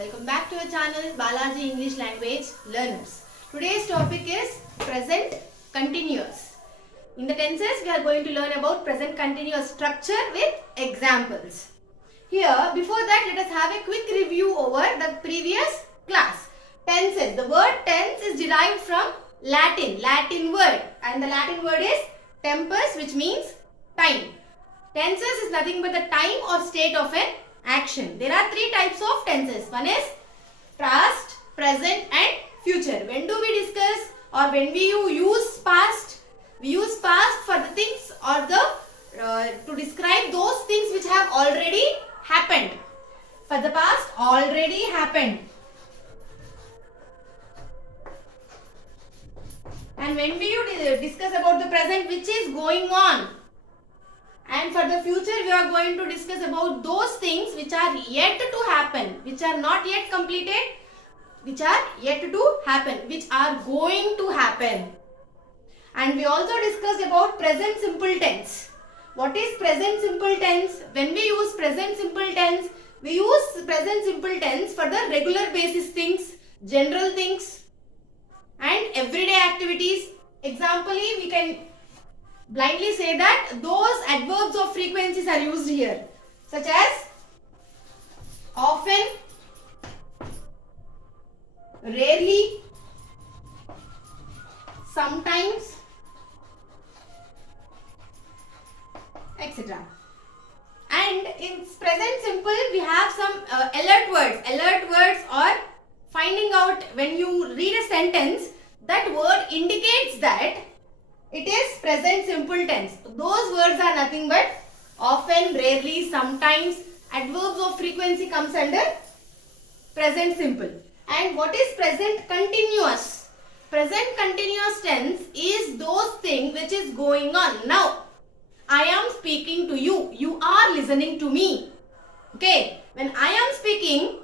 Welcome back to our channel Balaji English Language Learners. Today's topic is present continuous. In the tenses, we are going to learn about present continuous structure with examples. Here, before that, let us have a quick review over the previous class. Tenses. The word tense is derived from Latin word, and the Latin word is tempus, which means time. Tenses is nothing but the time or state of an action. There are three types of tenses. One is past, present and future. When do we discuss or when we use past? We use past for the things or the to describe those things which have already happened. For the past, already happened. And when we discuss about the present, which is going on. And for the future, we are going to discuss about those things which are yet to happen, which are not yet completed, which are yet to happen, which are going to happen. And we also discussed about present simple tense. What is present simple tense? When we use present simple tense, we use present simple tense for the regular basis things, general things and everyday activities. Example, we can blindly say that those adverbs of frequencies are used here, such as often, rarely, sometimes, etc. And in present simple, we have some alert words. Alert words are finding out when you read a sentence, that word indicates that it is present simple tense. Those words are nothing but often, rarely, sometimes. Adverbs of frequency comes under present simple. And what is present continuous? Present continuous tense is those things which is going on. Now, I am speaking to you. You are listening to me. Okay. When I am speaking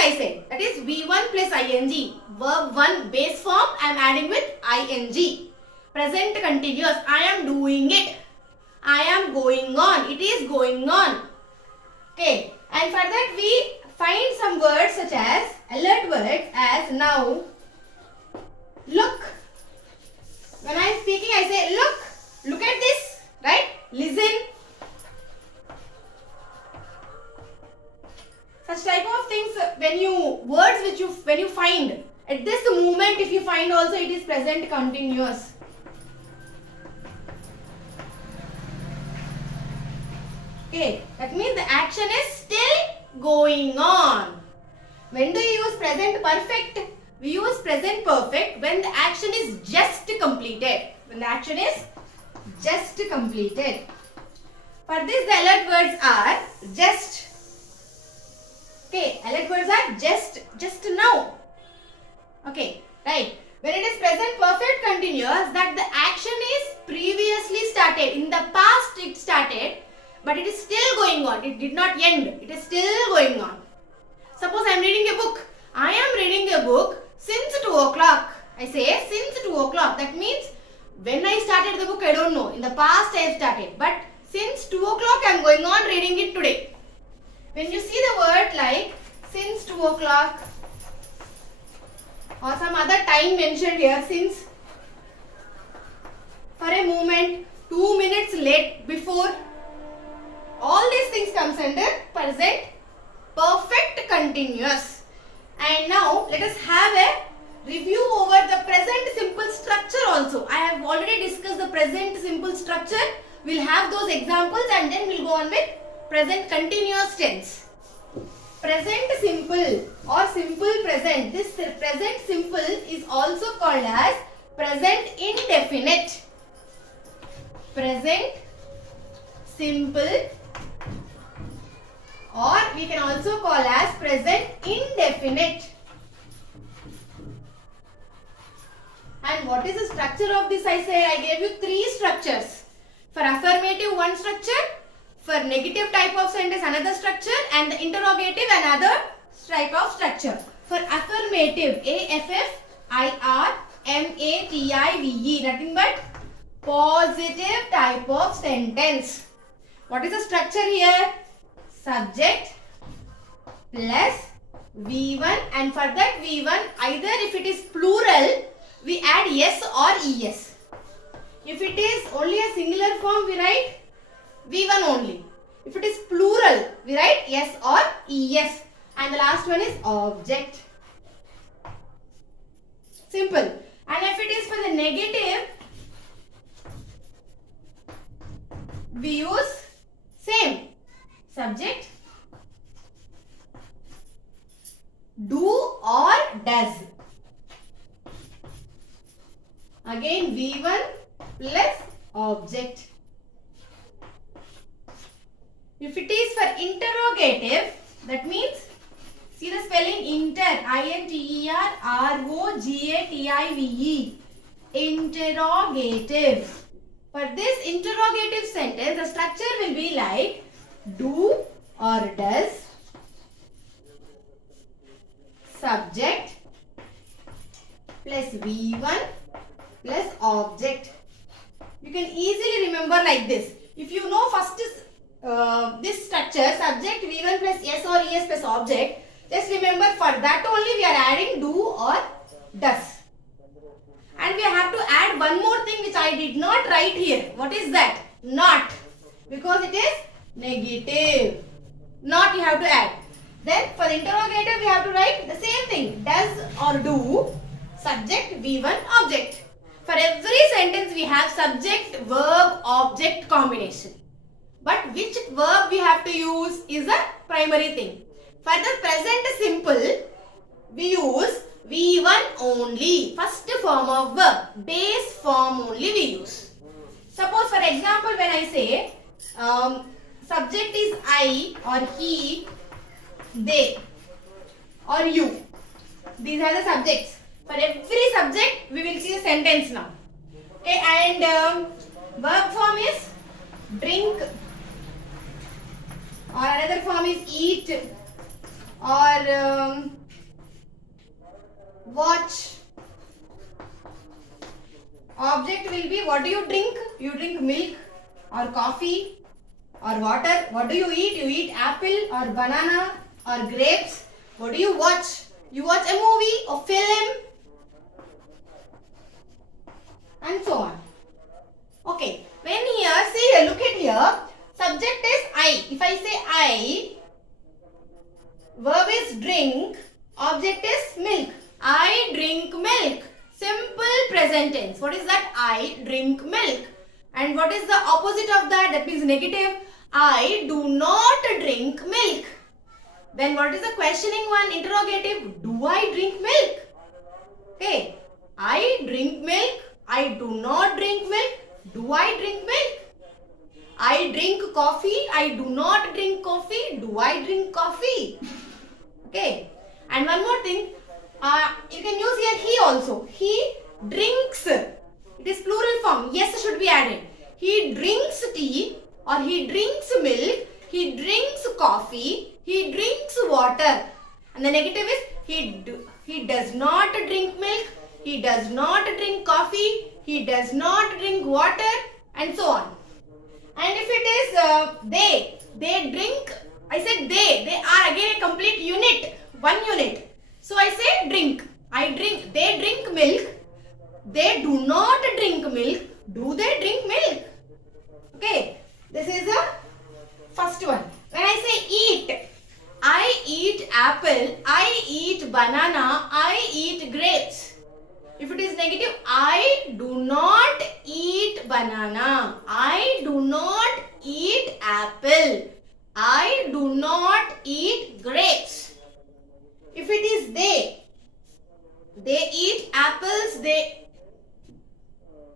I said. That is V1 plus ing. Verb 1 base form I am adding with ing. Present continuous. I am doing it. I am going on. It is going on. Okay. And for that we find some words such as alert words as now, look. When I am speaking I say look at this, right? Listen. Such type of things when you find at this moment, if you find also it is present continuous. Okay, that means the action is still going on. When do you use present perfect? We use present perfect when the action is just completed. When the action is just completed. For this the alert words are just. Okay, alert words are just now. Okay, right. When it is present perfect continuous, that the action is previously started. In the past it started, but it is still going on. It did not end. It is still going on. Suppose I am reading a book. I am reading a book since 2 o'clock. I say since 2 o'clock. That means when I started the book, I don't know. In the past I have started. But since 2 o'clock I am going on reading it today. When you see the word like since 2 o'clock or some other time mentioned here, since, for a moment, 2 minutes late, before, all these things comes under present perfect continuous. And now let us have a review over the present simple structure also. I have already discussed the present simple structure. We will have those examples and then we will go on with present continuous tense. Present simple or simple present. This present simple is also called as present indefinite. Present simple, or we can also call as present indefinite. And what is the structure of this? I said I gave you three structures. For affirmative, one structure. For negative type of sentence, another structure, and the interrogative, another type of structure. For affirmative, AFFIRMATIVE, nothing but positive type of sentence. What is the structure here? Subject, plus V1, and for that V1, either if it is plural, we add S or ES. If it is only a singular form, we write V1 only. If it is plural, we write S or ES. And the last one is object. Simple. And if it is for the negative, we use same subject, do or does. Again V1 plus object. If it is for interrogative, that means, see the spelling inter, I-N-T-E-R-R-O-G-A-T-I-V-E, interrogative. For this interrogative sentence, the structure will be like do or does, subject plus V1 plus object. You can easily remember like this. If you know first is this structure, subject V1 plus S or ES plus object, just remember for that only we are adding do or does. And we have to add one more thing which I did not write here. What is that? Not. Because it is negative. Not you have to add. Then for the interrogative we have to write the same thing. Does or do, subject V1 object. For every sentence we have subject verb object combination. But which verb we have to use is a primary thing. For the present simple, we use V1 only. First form of verb. Base form only we use. Suppose for example when I say subject is I or he, they or you. These are the subjects. For every subject we will see a sentence now. Okay, and verb form is drink, or another form is eat, or watch. Object will be what do you drink? You drink milk or coffee or water. What do you eat? You eat apple or banana or grapes. What do you watch? You watch a movie or film and so on. Okay, when here, see here, look at here, subject is I. If I say I, verb is drink, object is milk. I drink milk. Simple present tense. What is that? I drink milk. And what is the opposite of that? That means negative. I do not drink milk. Then what is the questioning one? Interrogative. Do I drink milk? Okay. I drink milk. I do not drink milk. Do I drink milk? I drink coffee. I do not drink coffee. Do I drink coffee? Okay. And one more thing. You can use here he also. He drinks. It is plural form. Yes should be added. He drinks tea or he drinks milk. He drinks coffee. He drinks water. And the negative is he does not drink milk. He does not drink coffee. He does not drink water, and so on. And if it is they drink. I said they are again a complete unit, one unit. So I say drink. They drink milk. They do not drink milk. Do they drink milk? Okay. This is the first one. When I say eat, I eat apple. I eat banana. I eat grapes. If it is negative, I do not eat banana. I do not eat apple. I do not eat grapes. If it is they eat apples, they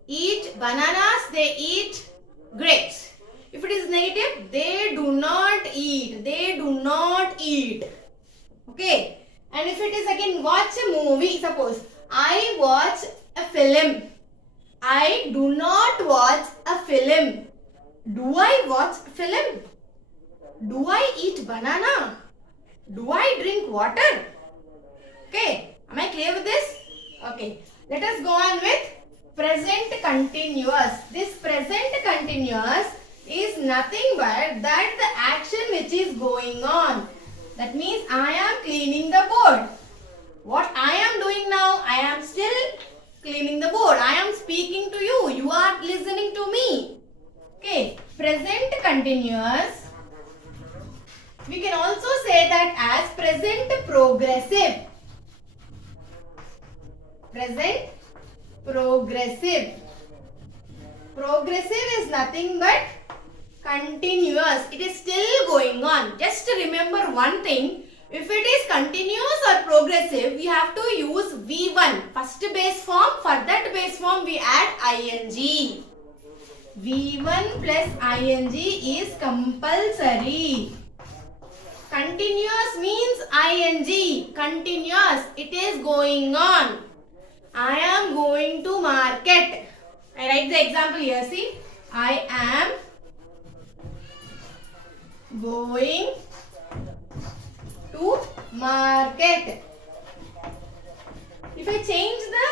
eat bananas, they eat grapes. If it is negative, they do not eat. They do not eat. Okay. And if it is again watch a movie, suppose I watch a film. I do not watch a film. Do I watch film? Do I eat banana? Do I drink water? Okay. Am I clear with this? Okay. Let us go on with present continuous. This present continuous is nothing but that the action which is going on. That means I am cleaning the board. What I am doing now? I am still cleaning the board. I am speaking to you. You are listening to me. Okay. Present continuous. We can also say that as present progressive. Present progressive. Progressive is nothing but continuous. It is still going on. Just remember one thing. If it is continuous or progressive, we have to use V1. First base form. For that base form, we add ing. V1 plus ing is compulsory. Continuous means ing. Continuous. It is going on. I am going to market. I write the example here. See. I am going to market. If I change the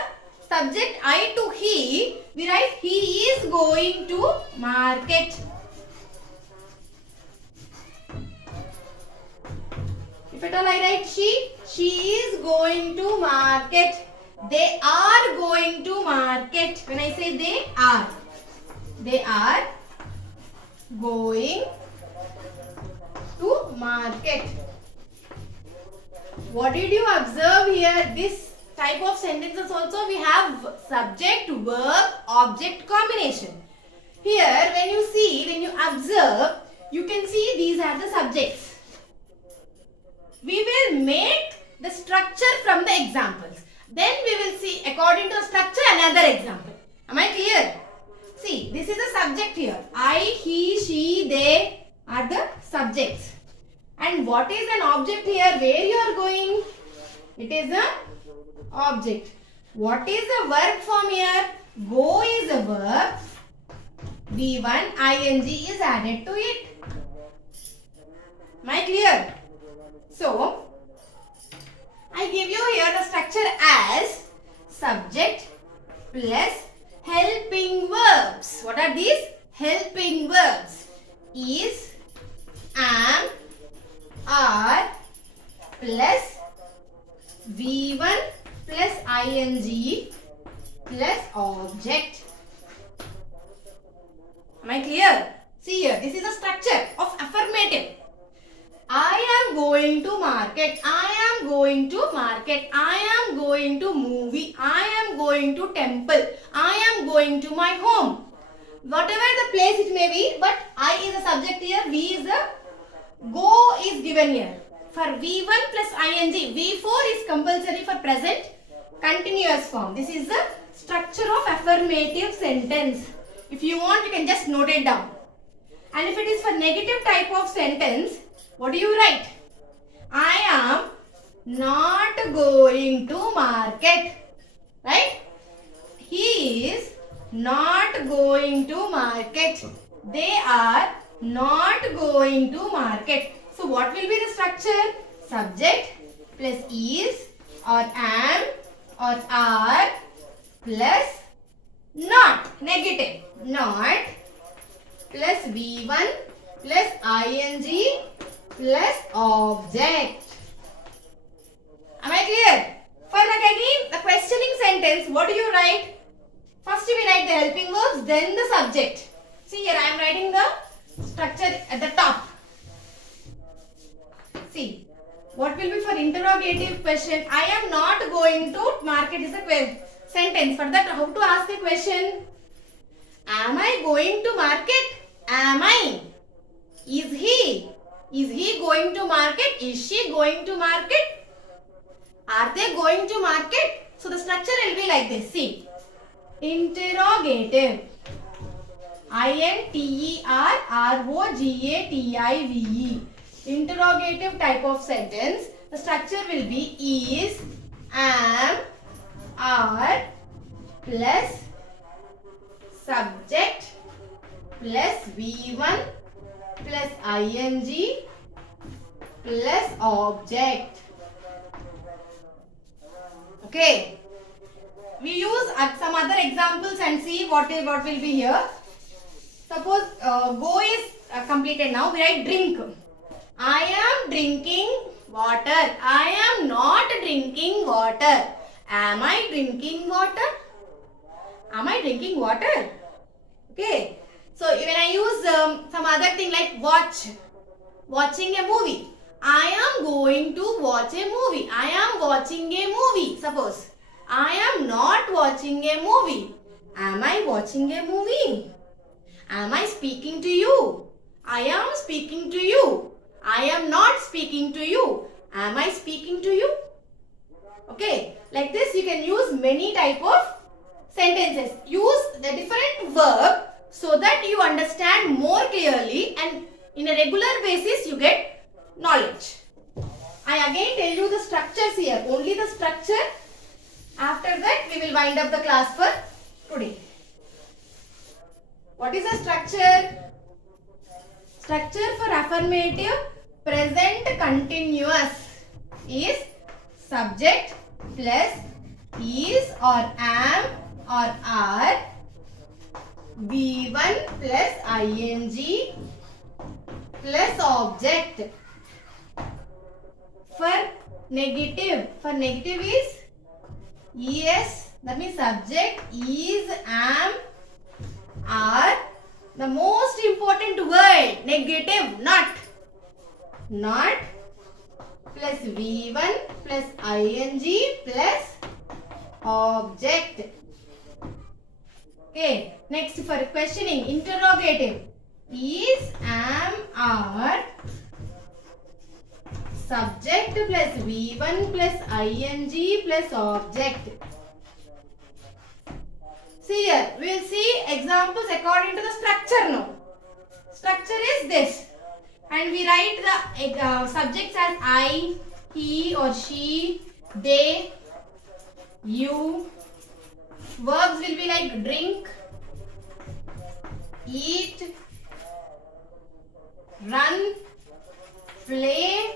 subject I to he, we write he is going to market. If at all I write she is going to market. They are going to market. When I say they are going to market. What did you observe here? This type of sentences also we have subject, verb, object combination. Here when you observe, you can see these are the subjects. We will make the structure from the examples. Then we will see according to the structure another example. Am I clear? See, this is a subject here. I, he, she, they are the subjects. And what is an object here? Where you are going? It is an object. What is the verb form here? Go is a verb. V1 ing is added to it. Am I clear? So, I give you here the structure as subject plus helping verbs. What are these? Helping verbs. Is, am, are plus V1 plus ing plus object. Am I clear? See here, this is a structure of affirmative. I am going to market. I am going to market. I am going to movie. I am going to temple. I am going to my home. Whatever the place it may be, but I is a subject here. V is the go is given here. For V1 plus ing, V4 is compulsory for present continuous form. This is the structure of affirmative sentence. If you want, you can just note it down. And if it is for negative type of sentence, what do you write? I am not going to market. Right? He is not going to market. They are not going to market. So what will be the structure? Subject plus is or am or are plus not, negative, not plus V1 plus ing plus object. Am I clear? For again the questioning sentence, what do you write? First we write the helping verbs, then the subject. See here I am writing the structure at the top. See, what will be for interrogative question? I am not going to market is a sentence. For that, how to ask a question? Am I going to market? Am I? Is he? Is he going to market? Is she going to market? Are they going to market? So the structure will be like this. See, interrogative. INTERROGATIVE. Interrogative type of sentence. The structure will be is, am, are plus subject plus V1 plus ing plus object. Okay. We use some other examples and see what will be here. Suppose go is completed now. We write drink. I am drinking water. I am not drinking water. Am I drinking water? Am I drinking water? Okay. So when I use some other thing like watching a movie. I am going to watch a movie. I am watching a movie. Suppose I am not watching a movie. Am I watching a movie? Am I speaking to you? I am speaking to you. I am not speaking to you. Am I speaking to you? Okay. Like this you can use many type of sentences. Use the different verb so that you understand more clearly and in a regular basis you get knowledge. I again tell you the structures here. Only the structure. After that we will wind up the class for today. What is the structure? Structure for affirmative present continuous is subject plus is or am or are, V1 plus ing plus object. For negative is es, that means subject is, am, are. The most important word negative, not plus V1 plus ing plus object. Okay, next for questioning, interrogative is, am, are, subject plus V1 plus ing plus object. See here, we will see examples according to the structure now. Structure is this. And we write the subjects as I, he or she, they, you. Verbs will be like drink, eat, run, play.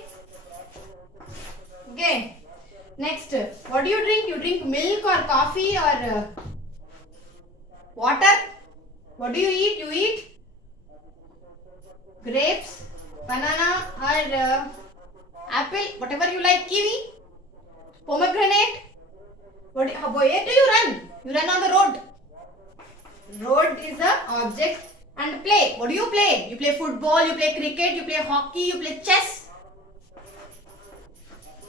Okay. Next, what do you drink? You drink milk or coffee or water. What do you eat? You eat grapes, banana or apple, whatever you like, kiwi, pomegranate. Where do you run? You run on the road. Road is the object. And play. What do you play? You play football, you play cricket, you play hockey, you play chess.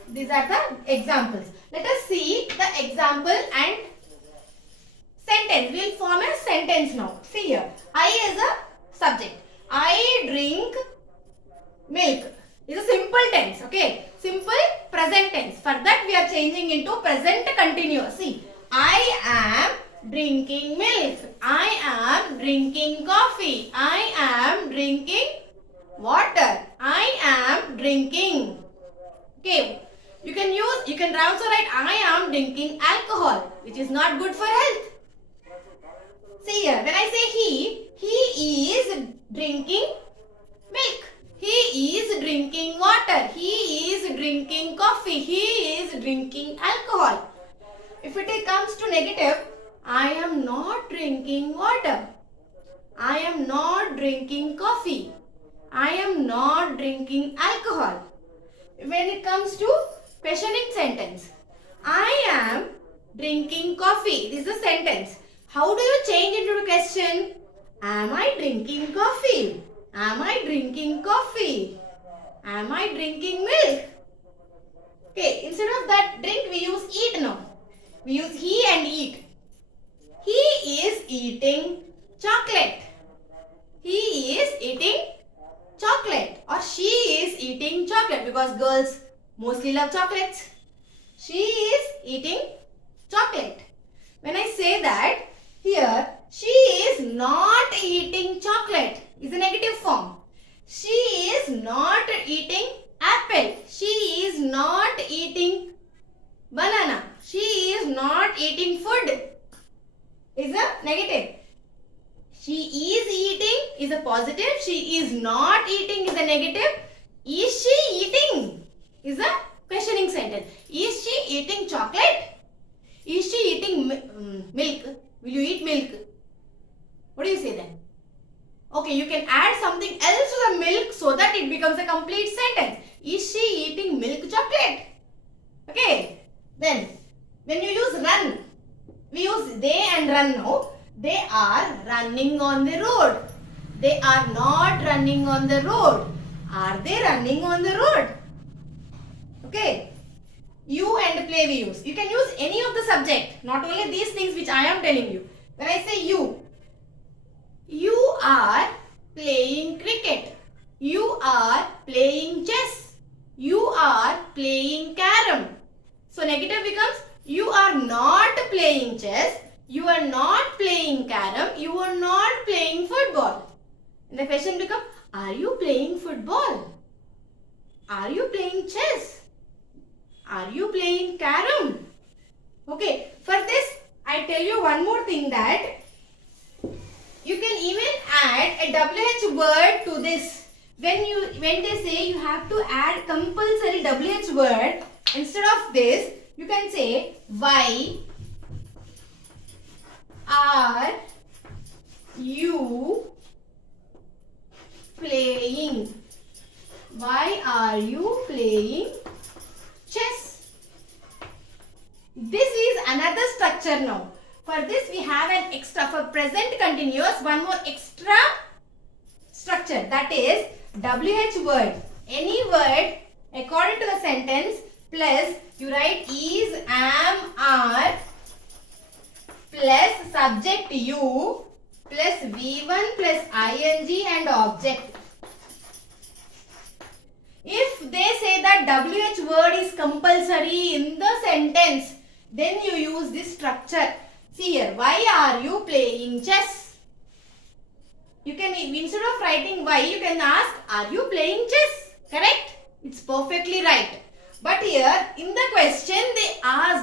These are the examples. Let us see the example and sentence. We will form a sentence now. See here. I is a subject. I drink milk. It's a simple tense. Okay. Simple present tense. For that we are changing into present continuous. See. I am drinking milk. I am drinking coffee. I am drinking water. I am drinking. Okay. You can also write I am drinking alcohol, which is not good for health. See here, when I say he is drinking milk. He is drinking water. He is drinking coffee. He is drinking alcohol. If it comes to negative, I am not drinking water. I am not drinking coffee. I am not drinking alcohol. When it comes to questioning sentence, I am drinking coffee. This is a sentence. How do you change into a question? Am I drinking coffee? Am I drinking coffee? Am I drinking milk? Okay, instead of that drink, we use eat now. We use he and eat. He is eating chocolate. He is eating chocolate. Or she is eating chocolate because girls mostly love chocolates. She is eating chocolate. When I say that, here, she is not eating chocolate is a negative form. She is not eating apple. She is not eating banana. She is not eating food is a negative. She is eating is a positive. She is not eating is a negative. Is she eating is a questioning sentence. Is she eating chocolate? Is she eating milk? Will you eat milk? What do you say then? Okay, you can add something else to the milk so that it becomes a complete sentence. Is she eating milk are running on the road. They are not running on the road. Are they running on the road? Okay. You and play we use. You can use any of the subject, not only these things which I am telling you. When I say you are playing cricket. You are playing chess. You are playing carom. So negative becomes you are not playing chess. You are not playing carom. You are not playing football. And the question becomes, are you playing football? Are you playing chess? Are you playing carom? Okay, for this I tell you one more thing, that you can even add a WH word to this. When they say you have to add compulsory WH word, instead of this you can say, why are you playing? Why are you playing chess? This is another structure now. For this we have an extra, for present continuous, one more extra structure, that is WH word. Any word according to the sentence plus you write is, am, are plus subject you plus V1 plus ing and object. If they say that WH word is compulsory in the sentence, then you use this structure. See here, why are you playing chess? You can, instead of writing why, you can ask, are you playing chess? Correct? It's perfectly right. But here in the question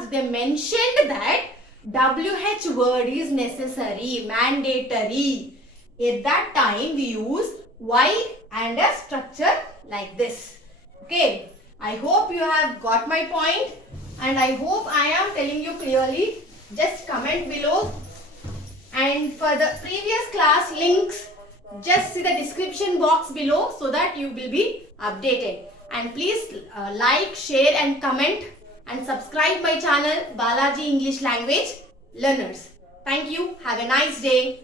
they mentioned that WH word is necessary, mandatory. At that time we use why and a structure like this. Okay, I hope you have got my point, and I hope I am telling you clearly. Just comment below, and for the previous class links just see the description box below so that you will be updated. And please like, share and comment and subscribe my channel Balaji English Language Learners. Thank you. Have a nice day.